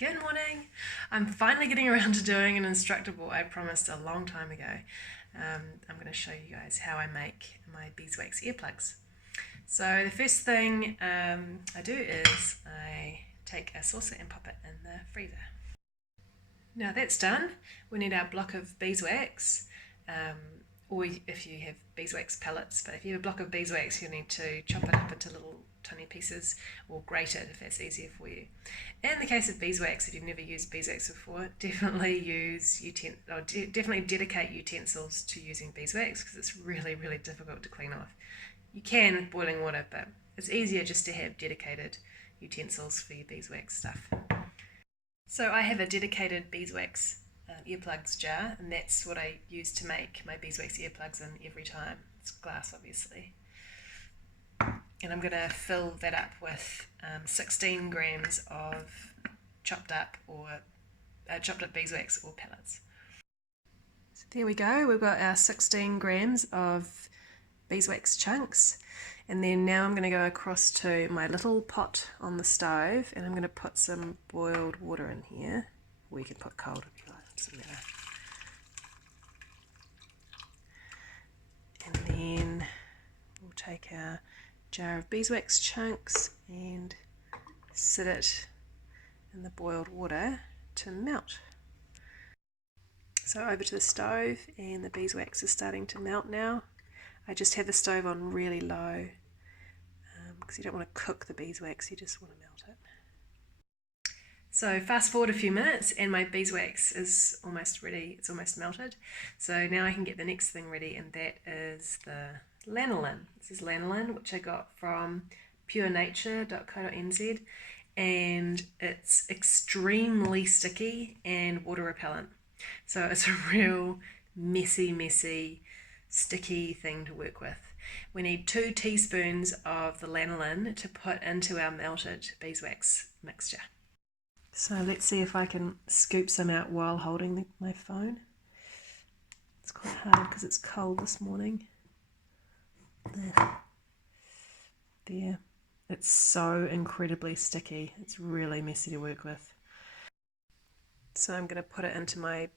Good morning. I'm finally getting around to doing an Instructable I promised a long time ago. I'm going to show you guys how I make my beeswax earplugs. So the first thing I do is I take a saucer and pop it in the freezer. Now that's done, we need our block of beeswax, or if you have beeswax pellets, but if you have a block of beeswax you'll need to chop it up into little tiny pieces or grate it if that's easier for you. In the case of beeswax, if you've never used beeswax before, definitely definitely dedicate utensils to using beeswax because it's really difficult to clean off. You can with boiling water, but it's easier just to have dedicated utensils for your beeswax stuff. So I have a dedicated beeswax earplugs jar, and that's what I use to make my beeswax earplugs in every time. It's glass, obviously. And I'm going to fill that up with 16 grams of chopped up beeswax or pellets. So there we go, we've got our 16 grams of beeswax chunks, and then now I'm going to go across to my little pot on the stove and I'm going to put some boiled water in here, or you can put cold if you like, it doesn't matter. And then we'll take our jar of beeswax chunks and sit it in the boiled water to melt. So over to the stove, and the beeswax is starting to melt now. I just have the stove on really low because you don't want to cook the beeswax, you just want to melt it. So fast forward a few minutes and my beeswax is almost ready, it's almost melted. So now I can get the next thing ready, and that is the lanolin. This is lanolin, which I got from purenature.co.nz, and it's extremely sticky and water repellent. So it's a real messy, sticky thing to work with. We need 2 teaspoons of the lanolin to put into our melted beeswax mixture. So let's see if I can scoop some out while holding my phone. It's quite hard because it's cold this morning. There. It's so incredibly sticky. It's really messy to work with. So I'm going to put it into my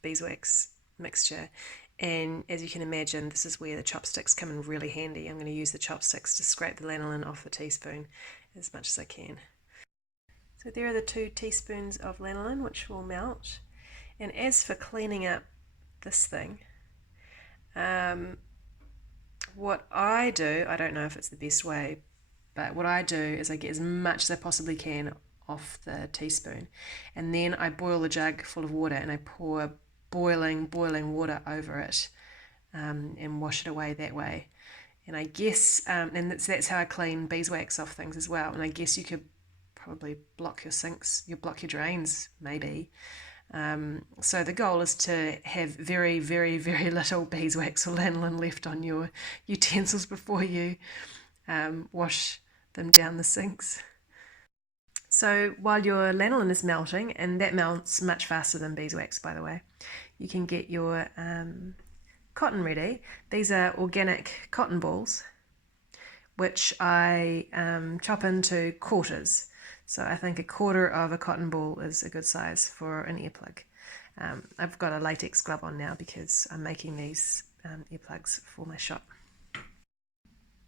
beeswax mixture, and as you can imagine, this is where the chopsticks come in really handy. I'm going to use the chopsticks to scrape the lanolin off the teaspoon as much as I can. So there are the 2 teaspoons of lanolin which will melt. And as for cleaning up this thing, what I do, I don't know if it's the best way, but what I do is I get as much as I possibly can off the teaspoon, and then I boil a jug full of water and I pour boiling water over it and wash it away that way. And I guess, and that's how I clean beeswax off things as well. And I guess you could probably block your sinks, block your drains maybe. So the goal is to have very little beeswax or lanolin left on your utensils before you wash them down the sinks. So while your lanolin is melting, and that melts much faster than beeswax by the way, you can get your cotton ready. These are organic cotton balls which I chop into quarters. So I think 1/4 of a cotton ball is a good size for an earplug. I've got a latex glove on now because I'm making these earplugs for my shop.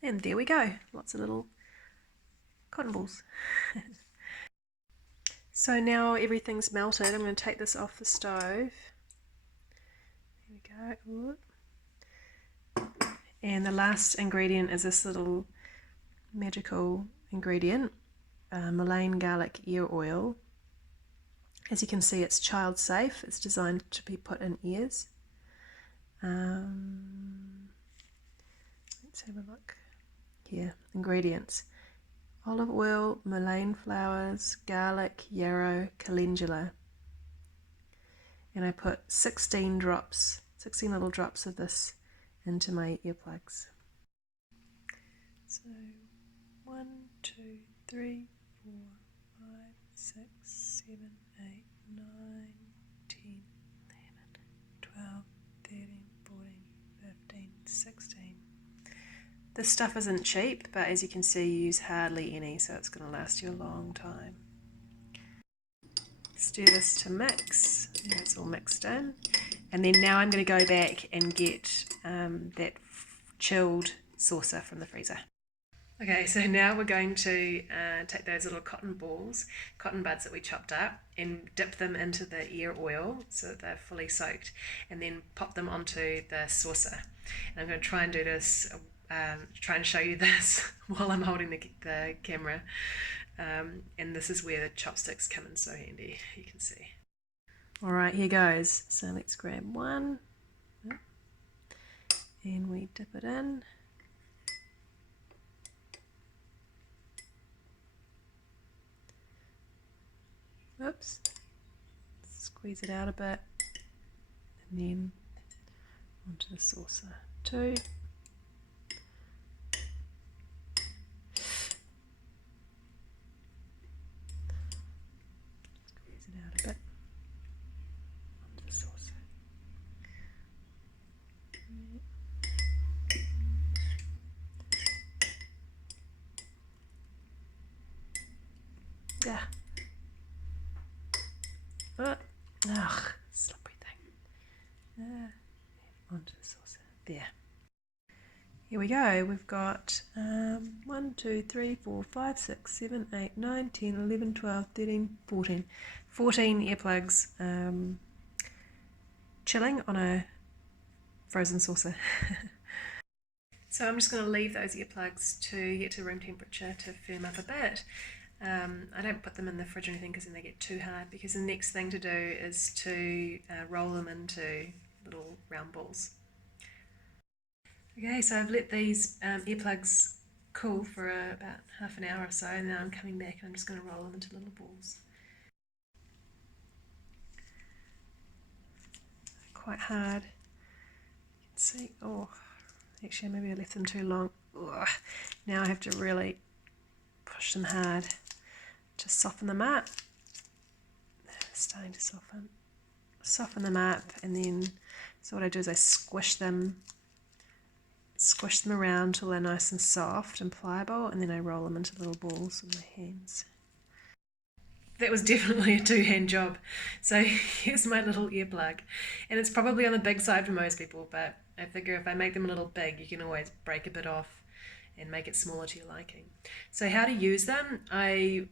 And there we go, lots of little cotton balls. So now everything's melted, I'm going to take this off the stove. There we go. And the last ingredient is this little magical ingredient, mullein garlic ear oil. As you can see, it's child safe. It's designed to be put in ears. Let's have a look. Here, ingredients: olive oil, mullein flowers, garlic, yarrow, calendula. And I put 16 little drops of this into my earplugs. So 1, 2, 3, 4, 5, 6, 7, 8, 9, 10, 11, 12, 13, 14, 15, 16. This stuff isn't cheap, but as you can see, you use hardly any, so it's going to last you a long time. stir this to mix. It's all mixed in. And then now I'm going to go back and get that chilled saucer from the freezer. Okay, so now we're going to take those little cotton buds that we chopped up, and dip them into the ear oil so that they're fully soaked, and then pop them onto the saucer. And I'm going to try and do this, try and show you this while I'm holding the camera. And this is where the chopsticks come in so handy, you can see. Alright, here goes. So let's grab one, and we dip it in. Oops, squeeze it out a bit, and then onto the saucer too. Squeeze it out a bit onto the saucer. Yeah. Ugh, slippery thing. Onto the saucer. There. Here we go. We've got 1, 2, 3, 4, 5, 6, 7, 8, 9, 10, 11, 12, 13, 14. 14 earplugs chilling on a frozen saucer. So I'm just going to leave those earplugs to get to room temperature to firm up a bit. I don't put them in the fridge or anything because then they get too hard, because the next thing to do is to roll them into little round balls. Okay, so I've let these earplugs cool for about half an hour or so, and now I'm coming back and I'm just going to roll them into little balls. Quite hard. You can see, oh, actually maybe I left them too long. Ugh. Now I have to really push them hard to soften them up. They're starting to soften them up, and then so what I do is I squish them around till they're nice and soft and pliable, and then I roll them into little balls with my hands. That was definitely a two-hand job. So here's my little earplug, and it's probably on the big side for most people, but I figure if I make them a little big, you can always break a bit off and make it smaller to your liking. So how to use them, I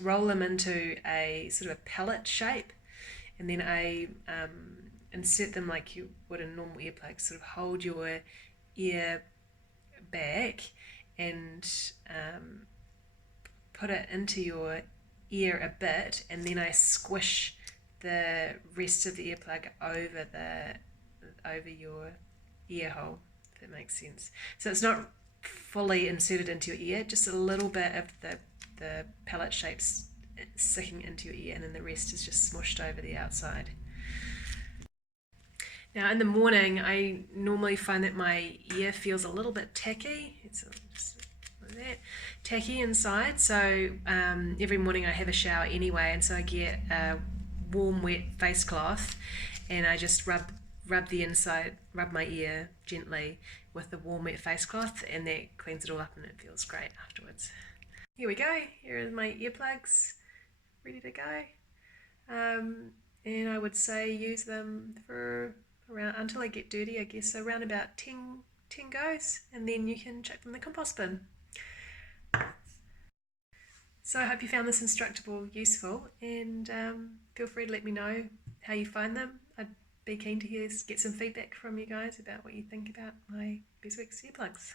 roll them into a sort of a pellet shape, and then I insert them like you would a normal earplug, sort of hold your ear back and put it into your ear a bit, and then I squish the rest of the earplug over your ear hole, if that makes sense. So it's not fully inserted into your ear, just a little bit of the pellet shapes sticking into your ear, and then the rest is just smushed over the outside. Now in the morning I normally find that my ear feels a little bit tacky. It's just like that, tacky inside, so every morning I have a shower anyway, and so I get a warm wet face cloth and I just rub my ear gently with the warm wet face cloth, and that cleans it all up and it feels great afterwards. Here we go, here are my earplugs ready to go, and I would say use them for around until they get dirty, I guess, so around about 10 goes, and then you can chuck them in the compost bin. So I hope you found this instructable useful, and feel free to let me know how you find them. I'd be keen to get some feedback from you guys about what you think about my beeswax earplugs.